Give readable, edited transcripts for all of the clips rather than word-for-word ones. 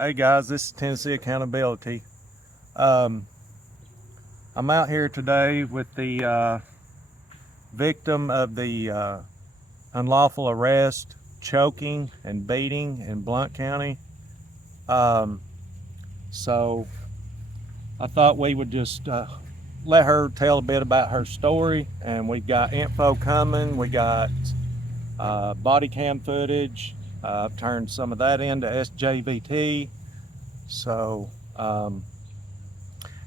Hey guys, this is Tennessee Accountability. I'm out here today with the victim of the unlawful arrest, choking, and beating in Blount County. So I thought we would just let her tell a bit about her story, and we got info coming. We got body cam footage. I've turned some of that into SJVT. So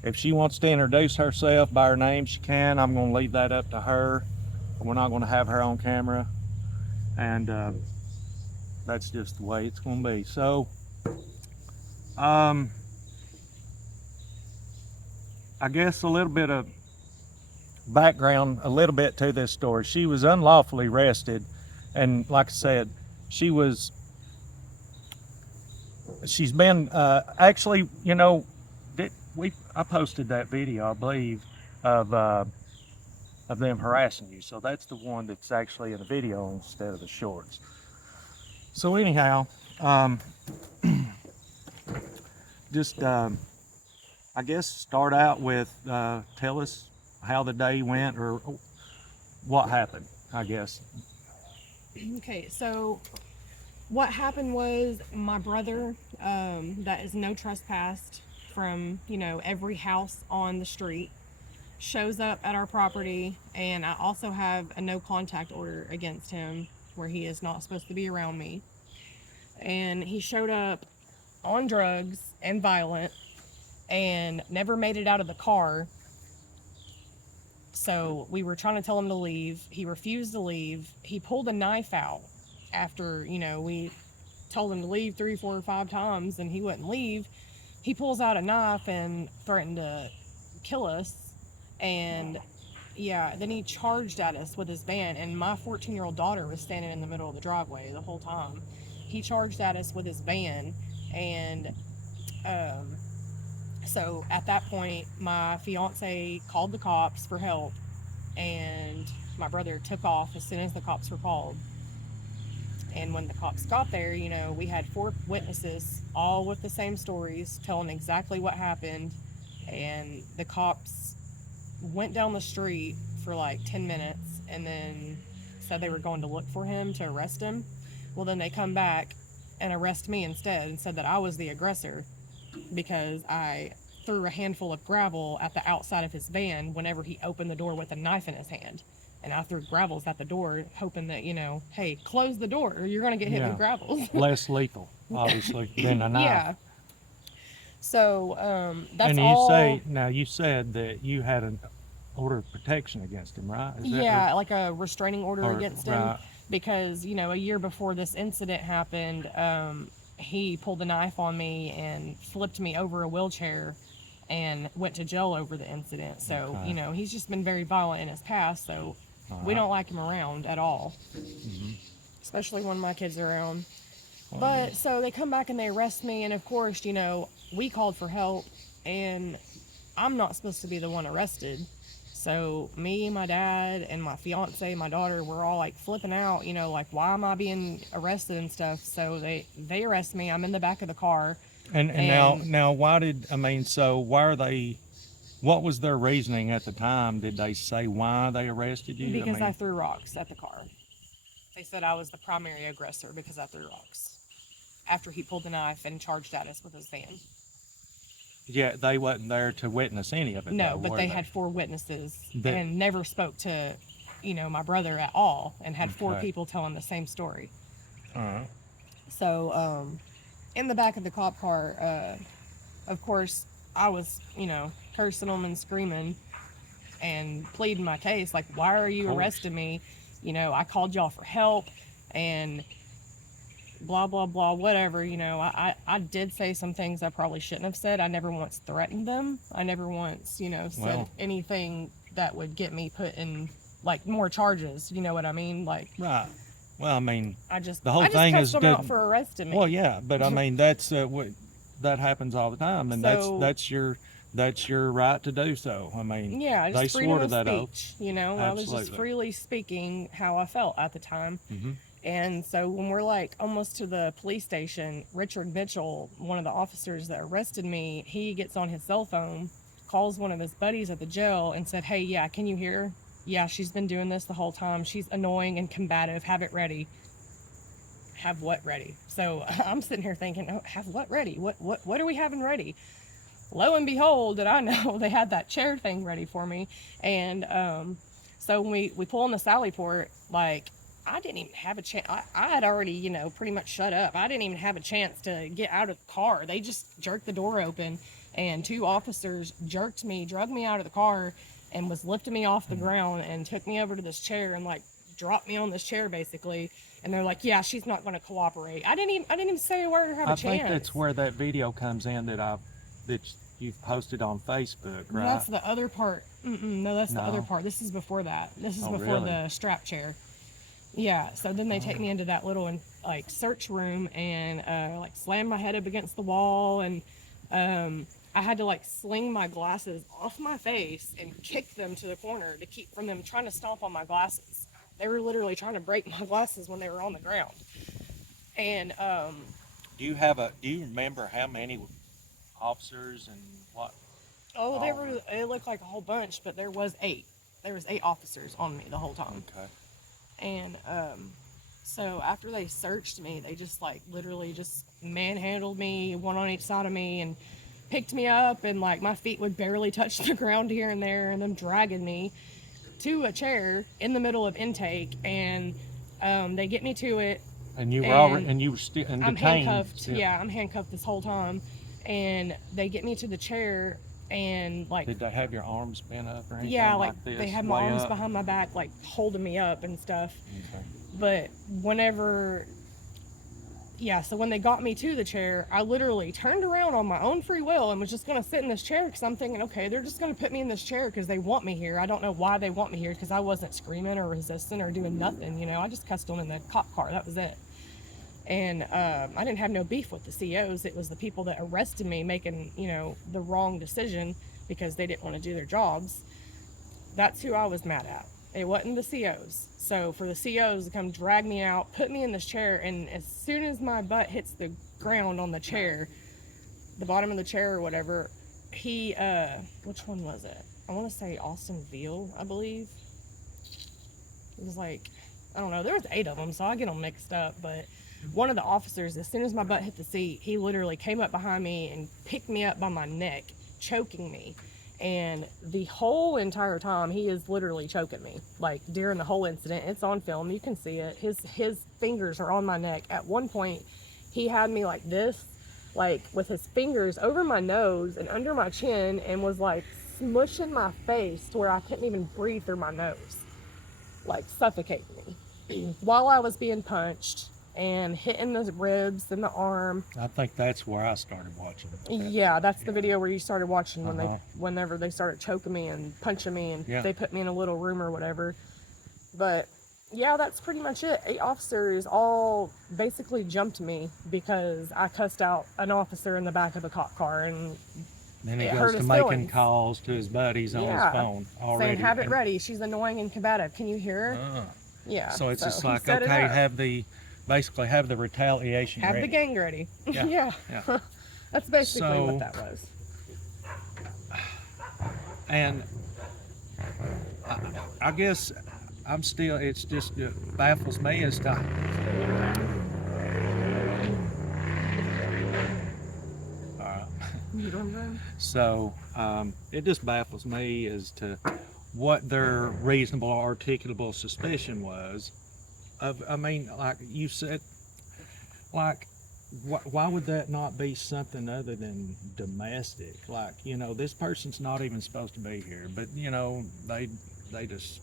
if she wants to introduce herself by her name, she can. I'm going to leave that up to her. We're not going to have her on camera, and that's just the way it's going to be. So I guess a little bit of background, a little bit to this story. She was unlawfully arrested, and like I said, she's been actually, you know, I posted that video, I believe, of them harassing you. So that's the one that's actually in the video instead of the shorts. So anyhow, just I guess start out with tell us how the day went or what happened, I guess. Okay, so what happened was my brother, that is no trespass from, every house on the street, shows up at our property, and I also have a no contact order against him where he is not supposed to be around me. And he showed up on drugs and violent and never made it out of the car. So we were trying to tell him to leave. He refused to leave. He pulled a knife out after, we told him to leave 3, 4, or 5 times and he wouldn't leave. He pulls out a knife and threatened to kill us. And yeah, then he charged at us with his van, and my 14-year-old daughter was standing in the middle of the driveway the whole time. He charged at us with his van, and so at that point, my fiance called the cops for help, and my brother took off as soon as the cops were called. And when the cops got there, we had 4 witnesses, all with the same stories, telling exactly what happened. And the cops went down the street for like 10 minutes and then said they were going to look for him to arrest him. Well, then they come back and arrest me instead and said that I was the aggressor because I threw a handful of gravel at the outside of his van whenever he opened the door with a knife in his hand. And I threw gravels at the door, hoping that, hey, close the door or you're going to get hit with gravels. Less lethal, obviously, than a knife. Yeah. So that's and you all. You said that you had an order of protection against him, right? Yeah, like a restraining order against him. Right. Because, a year before this incident happened, he pulled a knife on me and flipped me over a wheelchair and went to jail over the incident. So, Okay. He's just been very violent in his past. So we don't like him around at all, especially when my kids are around. But so they come back and they arrest me. And of course, we called for help and I'm not supposed to be the one arrested. So me, my dad, and my fiance, my daughter, we're all like flipping out, like why am I being arrested and stuff. So they arrest me. I'm in the back of the car. And now why are they? What was their reasoning at the time? Did they say why they arrested you? Because I threw rocks at the car. They said I was the primary aggressor because I threw rocks after he pulled the knife and charged at us with his van. Yeah, they wasn't there to witness any of it. No, but they had 4 witnesses and never spoke to, my brother at all, and had 4 people telling the same story. So, in the back of the cop car, of course, I was, cursing them and screaming and pleading my case. Like, why are you arresting me? I called y'all for help and blah, blah, blah, whatever. I did say some things I probably shouldn't have said. I never once threatened them. I never once, said anything that would get me put in, like, more charges. You know what I mean? Like, right. Well, I mean, the whole thing is them out for arresting me. Well, yeah, but I mean, that's that happens all the time, and so, that's your right to do so. I mean, yeah, just they swore to that speech, oath. I was just freely speaking how I felt at the time. And so when we're like almost to the police station, Richard Mitchell, one of the officers that arrested me, he gets on his cell phone, calls one of his buddies at the jail and said, "Hey, yeah, can you hear her? Yeah, she's been doing this the whole time. She's annoying and combative. Have it ready." Have what ready? So I'm sitting here thinking, oh, have what ready? What are we having ready? Lo and behold, did I know they had that chair thing ready for me. And so when we pull in the Sally port, like, I didn't even have a chance. I had already, you know, pretty much shut up. I didn't even have a chance to get out of the car. They just jerked the door open, and two officers drugged me out of the car, and was lifting me off the ground and took me over to this chair and like dropped me on this chair basically. And they're like, "Yeah, she's not going to cooperate." I didn't even say a word or have a chance. I think that's where that video comes in that you've posted on Facebook, right? That's the other part. No, that's the other part. This is before that. This is before really? the strap chair. Yeah. So then they take me into that little like search room and like slam my head up against the wall, and I had to like sling my glasses off my face and kick them to the corner to keep from them trying to stomp on my glasses. They were literally trying to break my glasses when they were on the ground. And do you remember how many officers and what? oh, it looked like a whole bunch, but there was 8. There was 8 officers on me the whole time. Okay. And so after they searched me, they just like literally just manhandled me, one on each side of me, and picked me up, and like my feet would barely touch the ground here and there, and them dragging me to a chair in the middle of intake, and they get me to it. And you were already, and you were still detained. I'm handcuffed. Yeah, I'm handcuffed this whole time, and they get me to the chair, and like. Did they have your arms bent up or anything? Yeah, like this, they had my arms behind my back, like holding me up and stuff. Okay. But whenever. Yeah, so when they got me to the chair, I literally turned around on my own free will and was just going to sit in this chair because I'm thinking, okay, they're just going to put me in this chair because they want me here. I don't know why they want me here because I wasn't screaming or resisting or doing nothing, you know. I just cussed them in the cop car. That was it. And I didn't have no beef with the COs. It was the people that arrested me making, you know, the wrong decision because they didn't want to do their jobs. That's who I was mad at. It wasn't the COs. So for the COs to come drag me out, put me in this chair, and as soon as my butt hits the ground on the chair, the bottom of the chair or whatever, he, which one was it? I want to say Austin Veal, I believe. It was like, I don't know, there was 8 of them, so I get them mixed up, but one of the officers, as soon as my butt hit the seat, he literally came up behind me and picked me up by my neck, choking me. And the whole entire time, he is literally choking me. Like, during the whole incident, it's on film, you can see it. His fingers are on my neck. At one point, he had me like this, like with his fingers over my nose and under my chin, and was like smushing my face to where I couldn't even breathe through my nose, like suffocating me while I was being punched and hitting the ribs and the arm. I think that's where I started watching. Yeah, that's the video where you started watching when whenever they started choking me and punching me, and they put me in a little room or whatever. But yeah, that's pretty much it. 8 officers all basically jumped me because I cussed out an officer in the back of a cop car, and then he goes to making calls to his buddies on his phone already. Saying, "Have it ready. She's annoying and combative. Can you hear her?" Yeah. So it's just like, okay, basically have the retaliation ready. Have the gang ready. Yeah. That's basically what that was. And I guess I'm still, it baffles me as to so it just baffles me as to what their reasonable or articulable suspicion was. I mean, like you said, like, why would that not be something other than domestic? Like, you know, this person's not even supposed to be here, but, you know, they just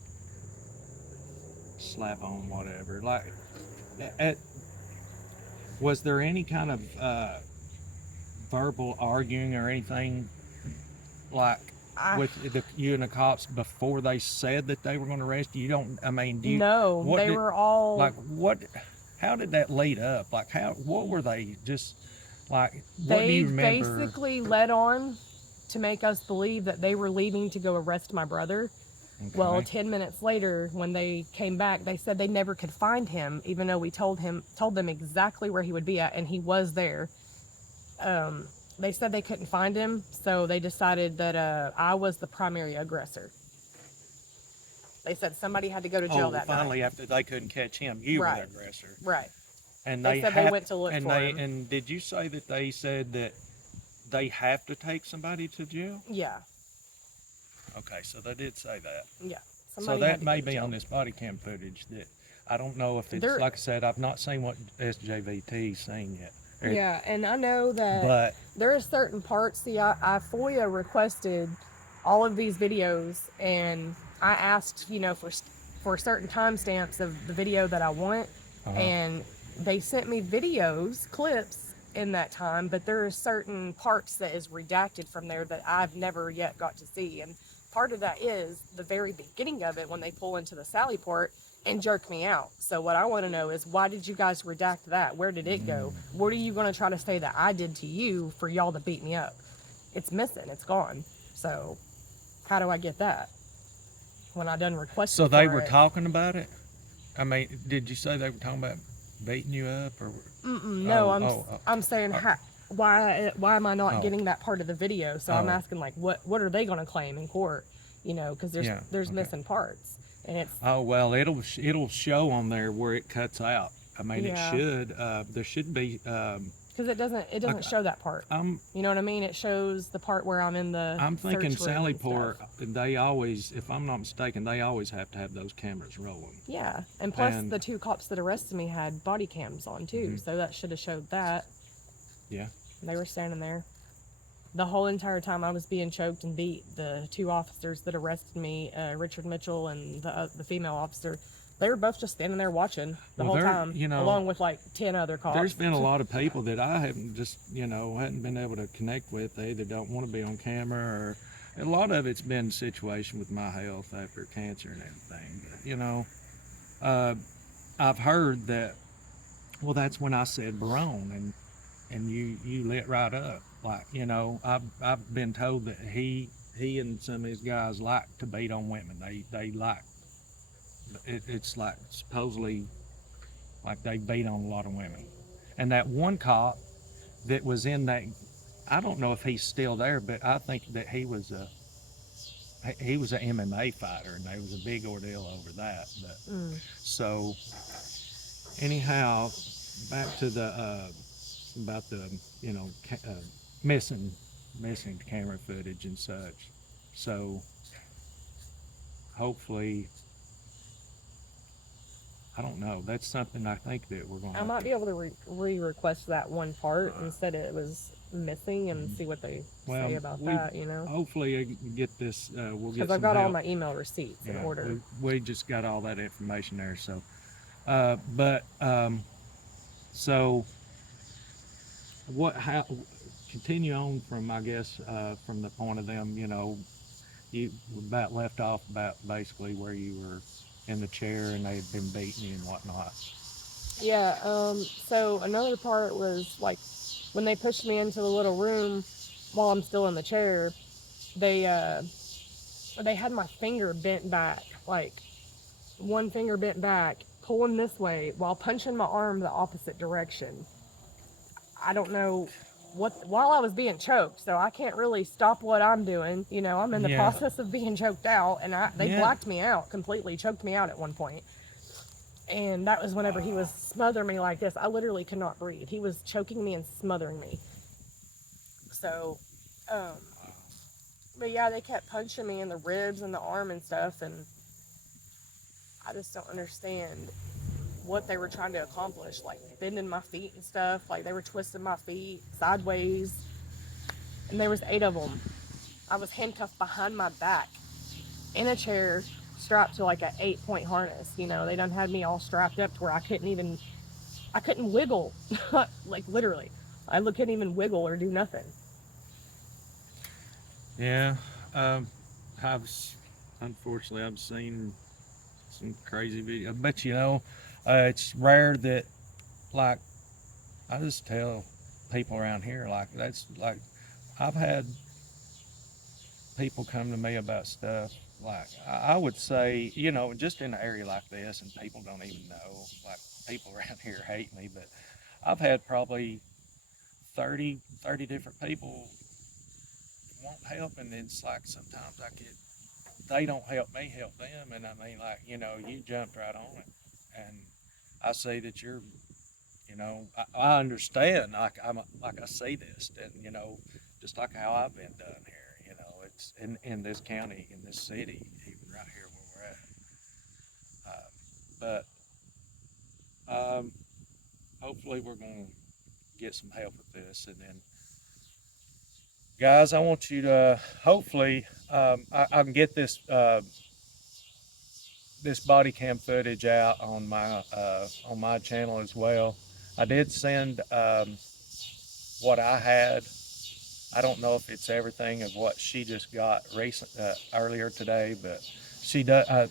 slap on whatever. Like, was there any kind of verbal arguing or anything, like, with you and the cops before they said that they were going to arrest you? No, they were all like, how did that lead up? Like, what were they just like? What do you remember? They basically led on to make us believe that they were leaving to go arrest my brother. Well, Okay. 10 minutes later, when they came back, they said they never could find him, even though we told them exactly where he would be at, and he was there. They said they couldn't find him, so they decided that I was the primary aggressor. They said somebody had to go to jail Oh, that finally, night. after they couldn't catch him, you were the Right, aggressor. right. And They they said they have, went to look and for they, him. and did you say that they said that they have to take somebody to jail? Yeah, Okay, so they did say that. yeah. So Somebody that had to go may to be jail. on this body cam footage that I don't know if it's, There, like I said, I've not seen what SJVT's seen yet. yeah, and I know that But, there are certain parts. See, I FOIA requested all of these videos, and I asked, for certain timestamps of the video that I want, uh and they sent me videos, clips in that time, but there are certain parts that is redacted from there that I've never yet got to see, and part of that is the very beginning of it when they pull into the Sally Port and jerk me out. So what I want to know is, why did you guys redact that? Where did it go? What are you going to try to say that I did to you for y'all to beat me up? It's missing. It's gone. So how do I get that when I done requested so they for were it? talking about it? I mean, did you say they were talking about beating you up or? No, I'm saying uh, why am I not oh, getting that part of the video? So I'm oh, asking, like, what are they going to claim in court? Because yeah, there's okay. missing parts, and it's Oh, well, it'll show on there where it cuts out. I mean, it yeah, should, there should be, because it doesn't like, show that part. I'm, You know what I mean? It shows the part where I'm in the I'm thinking search room and Sallyport, stuff. they always, if I'm not mistaken, they always have to have those cameras rolling. Yeah, and plus And, the two cops that arrested me had body cams on too, so that should have showed that. yeah. They were standing there the whole entire time I was being choked and beat. The two officers that arrested me, Richard Mitchell and the female officer, they were both just standing there watching the Well, whole time, along with like 10 other cops. there's been a lot of people that I haven't just, hadn't been able to connect with. They either don't want to be on camera or a lot of it's been a situation with my health after cancer and everything. But, I've heard that, well, that's when I said Barone and you lit right up. Like, I've been told that he and some of his guys like to beat on women. They like, it's like supposedly like they beat on a lot of women. And that one cop that was in that, I don't know if he's still there, but I think that he was an MMA fighter, and there was a big ordeal over that. But so anyhow, back to the about the missing camera footage and such. So hopefully, I don't know. That's something I think that we're going to. I might be able to re-request that one part and said it was missing and see what they say about that. Hopefully, I can get this. We'll get. Because I've got all my email receipts in order. We just got all that information there. So, so how continue on from, I guess, from the point of them, you about left off about basically where you were in the chair and they had been beating you and whatnot. Yeah, so another part was like when they pushed me into the little room while I'm still in the chair, they had my finger bent back, like one finger bent back, pulling this way while punching my arm the opposite direction. I don't know while I was being choked, so I can't really stop what I'm doing. I'm in the process of being choked out, and they blacked me out completely, choked me out at one point. And that was whenever he was smothering me like this. I literally could not breathe. He was choking me and smothering me. So, but yeah, they kept punching me in the ribs and the arm and stuff, and I just don't understand what they were trying to accomplish, like bending my feet and stuff. Like they were twisting my feet sideways, and there was 8 of them. I was handcuffed behind my back in a chair, strapped to like a 8-point harness. They done had me all strapped up to where I couldn't wiggle. Like literally, I couldn't even wiggle or do nothing. Yeah, unfortunately I've seen some crazy videos, but it's rare that, like, I just tell people around here, like, that's like, I've had people come to me about stuff like I would say, you know, just in an area like this, and people don't even know, like people around here hate me, but I've had probably 30 different people want help, and it's like sometimes they don't help me help them, and I mean, like, you know, you jumped right on it, and I see that you're, you know, I understand, like I see this, and you know, just like how I've been done here, you know, it's in this county, in this city, even right here where we're at. But hopefully we're going to get some help with this, and then, guys, I want you to hopefully I can get this body cam footage out on my channel as well. I did send what I had. I don't know if it's everything of what she just got earlier today, but she does.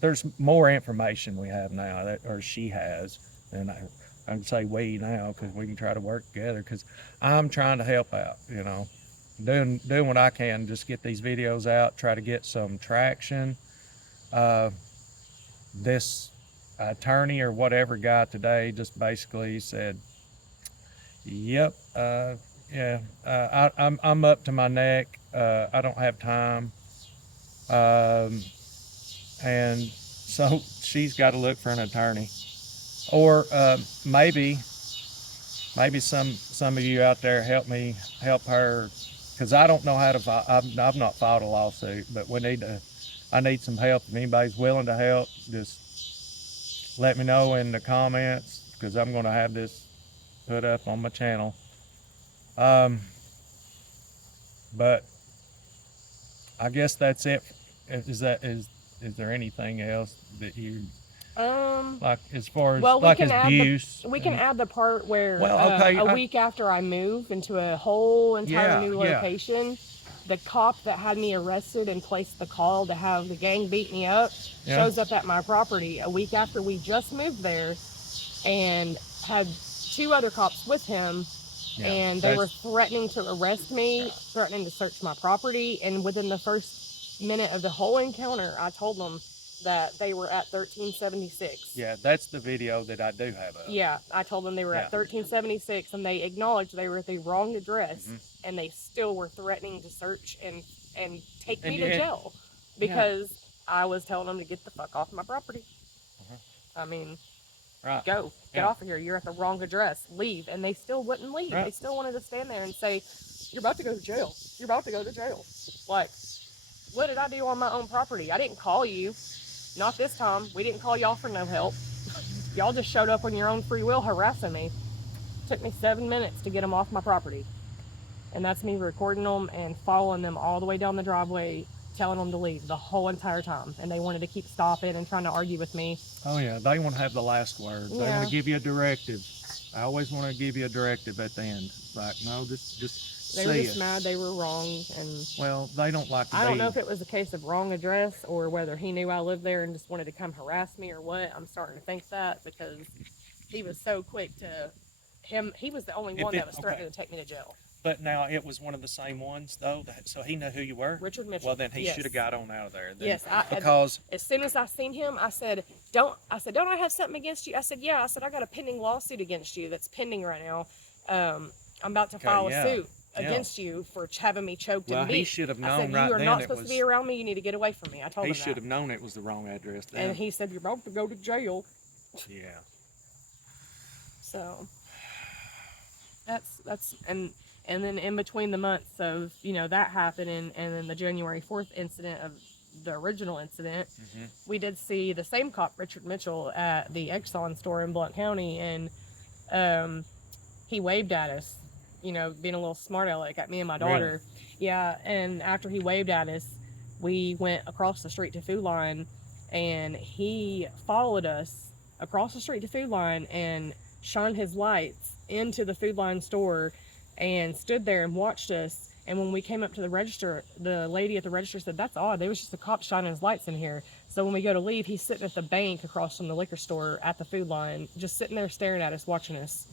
There's more information we have now, or she has, and I can say we now because we can try to work together. Because I'm trying to help out, you know, doing what I can, just get these videos out, try to get some traction. This attorney or whatever guy today just basically said, "Yep, yeah, I'm up to my neck. I don't have time," um, and so she's got to look for an attorney, or maybe some of you out there help her, because I don't know how to file. I've not filed a lawsuit, but I need some help. If anybody's willing to help, just let me know in the comments, because I'm going to have this put up on my channel. But I guess that's it. Is there anything else that you like as far as Well, like as abuse? we can add the part where Well, okay, a week after I moved into a whole entire new yeah. location, the cop that had me arrested and placed the call to have the gang beat me up Yeah. shows up at my property a week after we just moved there, and had 2 other cops with him. Yeah, and they were threatening to arrest me, threatening to search my property. And within the first minute of the whole encounter, I told them that they were at 1376. Yeah, that's the video that I do have up. Yeah, I told them they were at 1376, and they acknowledged they were at the wrong address, and they still were threatening to search and take me to jail because I was telling them to get the fuck off my property. I mean, get off of here. You're at the wrong address. Leave. And they still wouldn't leave. They still wanted to stand there and say, "You're about to go to jail. You're about to go to jail." Like, what did I do on my own property? I didn't call you. Not this time. We didn't call y'all for no help. Y'all just showed up on your own free will harassing me. Took me 7 minutes to get them off my property. And that's me recording them and following them all the way down the driveway, telling them to leave the whole entire time. And they wanted to keep stopping and trying to argue with me. Oh yeah, they want to have the last word. They want to give you a directive. I always want to give you a directive at the end. Like, no, just they were just mad they were wrong. And well, they don't like to I don't know if it was a case of wrong address or whether he knew I lived there and just wanted to come harass me or what. I'm starting to think that, because he was so quick to he was the only one that was threatening to take me to jail. But now it was one of the same ones, though, so he knew who you were? Richard Mitchell. Well, then he should have got on out of there. Then, yes, because as soon as I seen him, I said, don't I have something against you? I said, yeah. I said, I got a pending lawsuit against you that's pending right now. I'm about to file a suit against you for having me choked and beat. Well, he should have known I said, right you are then not supposed to be around me. You need to get away from me. I told him that. He should have known it was the wrong address then. And he said, you're about to go to jail. Yeah. So that's and then in between the months of, you know, that happening and then the January 4th incident of the original incident, we did see the same cop, Richard Mitchell, at the Exxon store in Blount County, and he waved at us, you know, being a little smart aleck at me and my daughter. Really? Yeah, and after he waved at us, we went across the street to Food Line, and he followed us across the street to Food Line and shined his lights into the Food Line store and stood there and watched us. And when we came up to the register, the lady at the register said, "That's odd. There was just a cop shining his lights in here." So when we go to leave, he's sitting at the bank across from the liquor store at the food line, just sitting there staring at us, watching us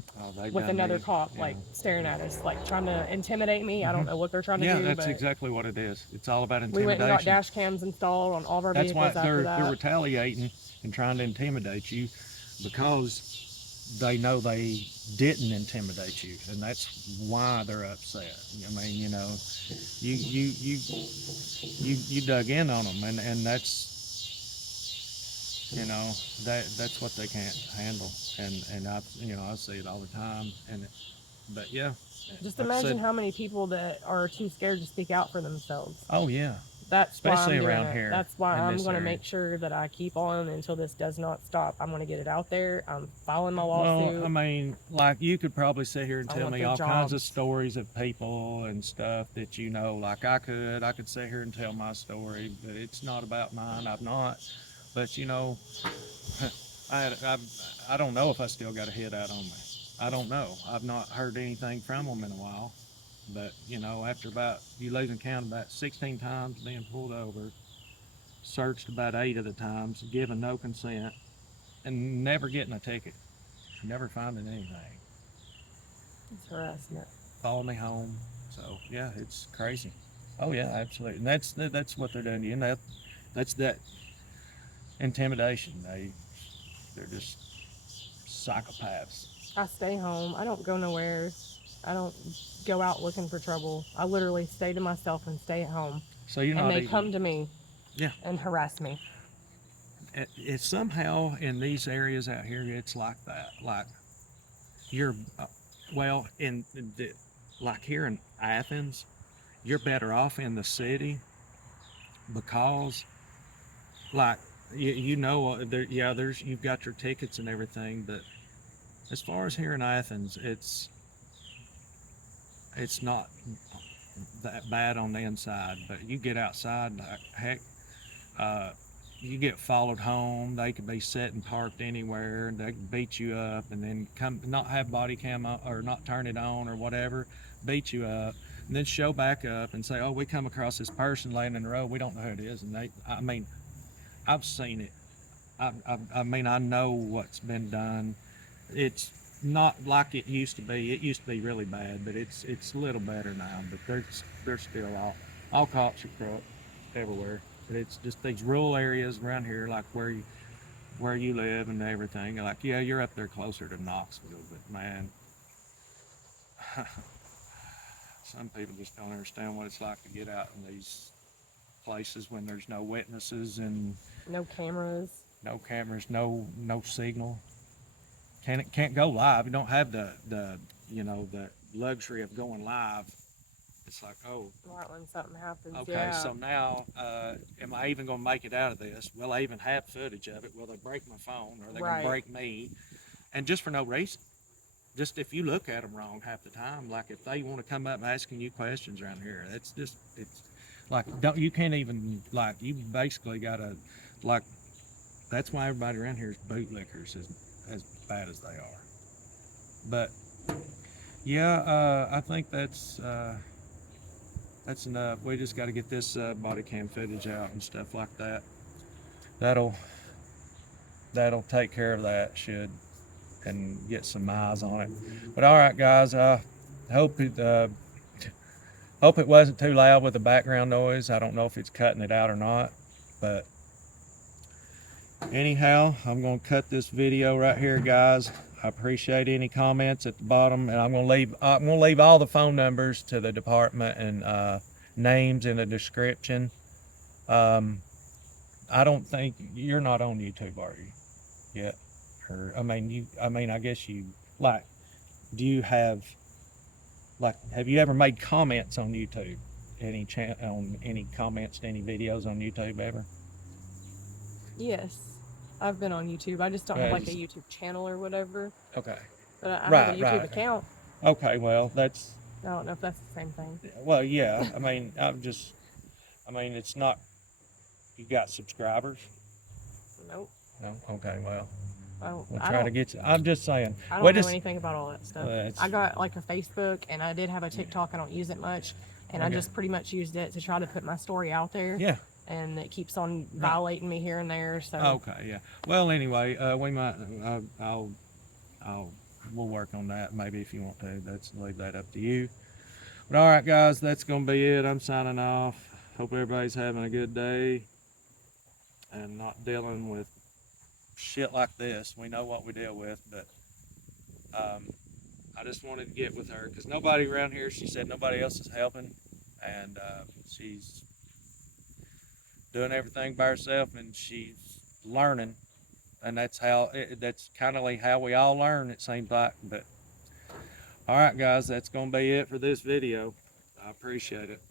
with another cop, like staring at us, like trying to intimidate me. I don't know what they're trying to do. Yeah, that's but exactly what it is. It's all about we intimidation. went and got dash cams installed on all of our That's vehicles why after they're that. retaliating and trying to intimidate you, because they know they didn't intimidate you, and that's why they're upset. I mean, you know, you dug in on them, and that's, you know, that's what they can't handle, and I, you know, I see it all the time, but yeah. Just like I imagine said, how many people that are too scared to speak out for themselves. Oh yeah. That's Especially why I'm around doing it. here. That's why in I'm this going to area. make sure that I keep on until this does not stop. I'm going to get it out there. I'm filing my lawsuit. Well, I mean, like, you could probably sit here and I tell want me their all kinds of jobs. stories of people and stuff that, you know, like I could sit here and tell my story, but it's not about mine. I've not. But, you know, I don't know if I still got a hit out on me. I don't know. I've not heard anything from them in a while. But, you know, after about, you losing count, about 16 times being pulled over, searched about 8 of the times, given no consent, and never getting a ticket, never finding anything. It's harassment. Follow me home. So yeah, it's crazy. Oh yeah, absolutely. And that's what they're doing to you. And that's that intimidation. They're just psychopaths. I stay home. I don't go nowhere. I don't go out looking for trouble. I literally stay to myself and stay at home. So you're and not they even, come to me yeah, and harass me. it's somehow in these areas out here, it's like that. Like you're, well, like here in Athens, you're better off in the city because, like, you know, there's, you've got your tickets and everything, but as far as here in Athens, it's not that bad on the inside, but you get outside, like, heck, you get followed home. They could be sitting parked anywhere, and they can beat you up, and then come not have body cam on, or not turn it on or whatever, beat you up, and then show back up and say, "Oh, we come across this person laying in the road. We don't know who it is." And I mean, I've seen it. I mean, I know what's been done. It's not like it used to be. It used to be really bad, but it's a little better now. But they're still all cops are corrupt everywhere. But it's just these rural areas around here, like where you live and everything. Like, yeah, you're up there closer to Knoxville, but man, some people just don't understand what it's like to get out in these places when there's no witnesses and no cameras, no signal. Can't go live. You don't have the you know, the luxury of going live. It's like, oh, right when something happens. okay, yeah. so now, am I even going to make it out of this? Will I even have footage of it? Will they break my phone? Or are they going to break me? And just for no reason. Just if you look at them wrong half the time, like if they want to come up asking you questions around here, it's like, you can't even, like, you basically got to, like, that's why everybody around here is bootlickers, as bad as they are. But yeah, I think that's enough. We just got to get this body cam footage out and stuff like that. That'll take care of that, and get some eyes on it. But all right, guys, hope it wasn't too loud with the background noise. I don't know if it's cutting it out or not, but anyhow, I'm going to cut this video right here, guys. I appreciate any comments at the bottom, and I'm going to leave all the phone numbers to the department and names in the description. I don't think you're not on YouTube, are you? Yet? Or I mean, I guess you, like, do you have you ever made comments on YouTube? On any comments to any videos on YouTube ever? Yes, I've been on YouTube. I just don't have like a YouTube channel or whatever. Okay. But I have a YouTube account. Okay, well, I don't know if that's the same thing. Well, yeah. I mean, it's not. You got subscribers? Nope. No. Okay. Well, we'll I try don't, to get you. I'm just saying. I don't know anything about all that stuff. I got like a Facebook, and I did have a TikTok. I don't use it much, and I just pretty much used it to try to put my story out there. Yeah. and it keeps on violating me here and there. So Okay, yeah. Well, anyway, we might. We'll work on that. Maybe if you want to, leave that up to you. But all right, guys, that's gonna be it. I'm signing off. Hope everybody's having a good day and not dealing with shit like this. We know what we deal with, but I just wanted to get with her because nobody around here. She said nobody else is helping, and she's doing everything by herself, and she's learning. And that's that's kind of like how we all learn, it seems like. But all right, guys, that's gonna be it for this video. I appreciate it.